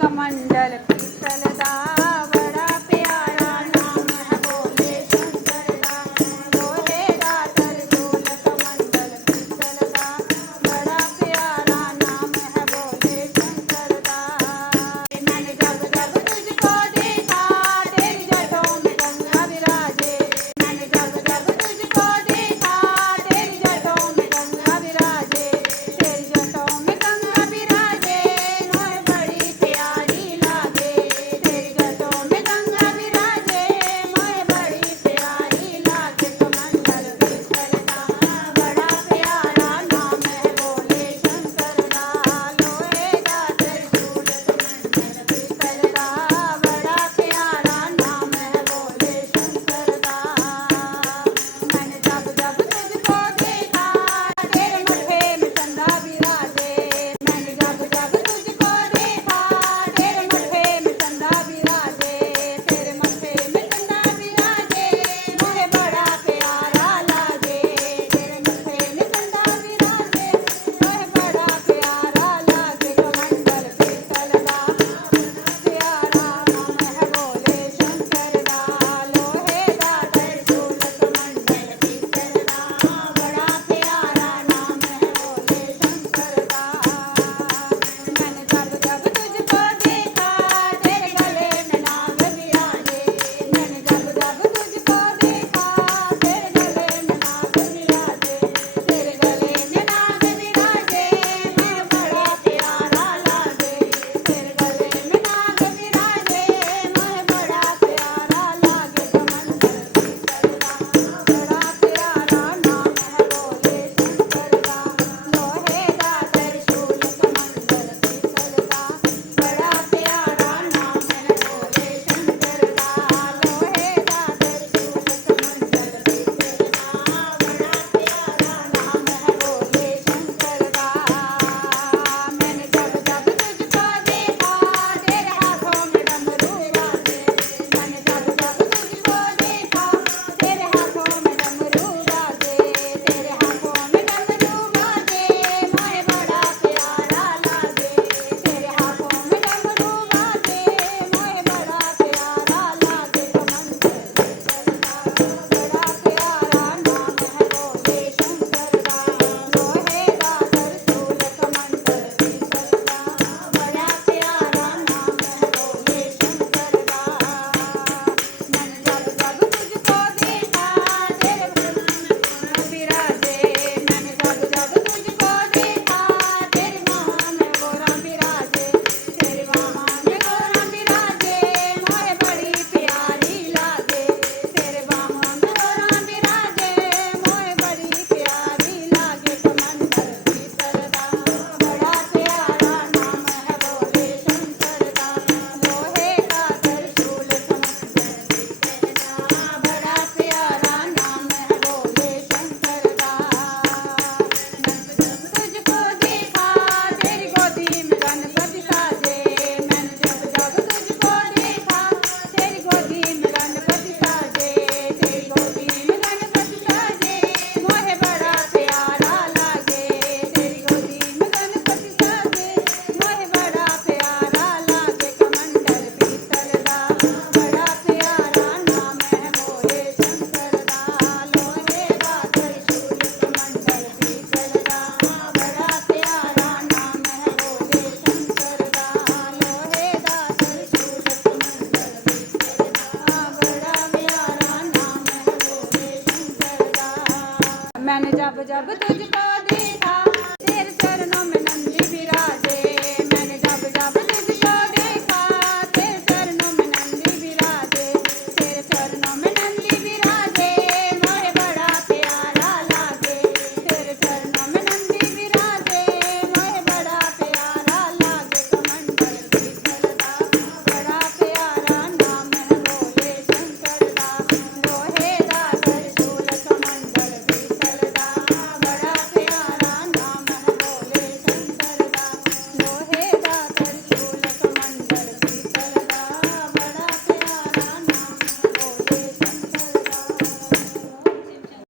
कमंडल पीतल दा बड़ा प्यारा नाम है भोले शंकर दा। लोहे दा त्रिशूल कमंडल पीतल दा बड़ा प्यारा नाम है भोले शंकर दा। मैंने जब जब तुझको देखा तेरी जटों में गंगा विराजे। मैंने जब जब तुझको देखा तेरी जटों में गंगा विराजे। तेरी जटों में गंगा विराजे मोहे बड़ी प्यारी लागे। तेरी जटों में गंगा विराजे मोहे बड़ी प्यारी लागे। कमंडल पीतल दा बड़ा प्यारा नाम है भोले शंकर दा। लोहे दा त्रिशूल कमंडल पीतल दा बड़ा प्यारा नाम है भोले शंकर दा। मैंने जब जब तुझको देखा तेरे मथे में चंदा विराजे। मैंने जब जब तुझको देखा तेरे मथे में चंदा विराजे। तेरे मथे में चंदा विराजे मोहे बड़ा प्यारा लागे। तेरे मथे में चंदा विराजे मोहे बड़ा प्यारा लागे। कमंडल पीतल दा प्यारा नाम है भोले शंकर दा। लोहे दा त्रिशूल कमंडल पीतल दा बड़ा प्यारा नाम है भोले शंकर दा। मैंने जब जब तुझको देखा तेरे गले में नाग विराजे। मैंने जब जब तुझको देखा तेरे गले में नाग विराजे। तेरे गले में नाग विराजे मैं बड़ा प्यारा लागे। तेरे गले में नाग विराजे मैं बड़ा प्यारा लागे। कमंडल पीतल दा बड़ा प्यारा नाम है भोले शंकर दा। लोहे दा त्रिशूल कमंडल पीतल दा बड़ा प्यारा नाम है भोले शंकर दा। लोहे दा त्रिशूल कमंडल पीतल दा बड़ा प्यारा नाम है भोले शंकर दा। मैंने जब जब तुझको देखा तेरे हाथों में डमरू बाजे। मैंने जब जब तुझको देखा तेरे हाथों में डमरू बाजे। तेरे हाथों में डमरू बाजे मोहे बड़ा प्यारा लागे। तेरे हाथों में डमरू बाजे मोहे बड़ा प्यारा लागे। कमंडल पीतल दा बड़ा प्यारा नाम है भोले शंकर दा। लोहे दा त्रिशूल कमंडल पीतल दा बड़ा प्यारा नाम है भोले शंकर दा। मैंने जब जब तुझको देखा तेरे बाहों में घोड़ा विराजे। मैंने जब जब तुझको देखा तेरी बाहों में घोड़ा विराजे। तेरी बाहों में घोड़ा विराजे मोहे बड़ी प्यारी लागे। तेरे बाहों में घोड़ा विराजे मोहे बड़ी प्यारी लागे। कमंडल पीतल दा बड़ा प्यारा नाम है भोले शंकर दा। लोहे दा त्रिशूल कमंडल पीतल दा बड़ा प्यारा नाम है भोले शंकर दा। जब तुझको देखा तेरी गोदी में गणपति साजे। मैंने जब जब तुझको देखा तेरी गोदी में गणपति साजे। तेरी गोदी में गणपति साजे मोहे बड़ा प्यारा लागे। तेरी गोदी में गणपति साजे मोहे बड़ा प्यारा लागे। कमंडल पीतल दा बड़ा प्यारा नाम है भोले शंकर दा। लोहे दा त्रिशूल कमंडल पीतल दा बड़ा प्यारा नाम है भोले शंकर दा। लोहे दा त्रिशूल कमंडल पीतल दा बड़ा प्यारा नाम है भोले शंकर दा। मैंने जब जब तुझको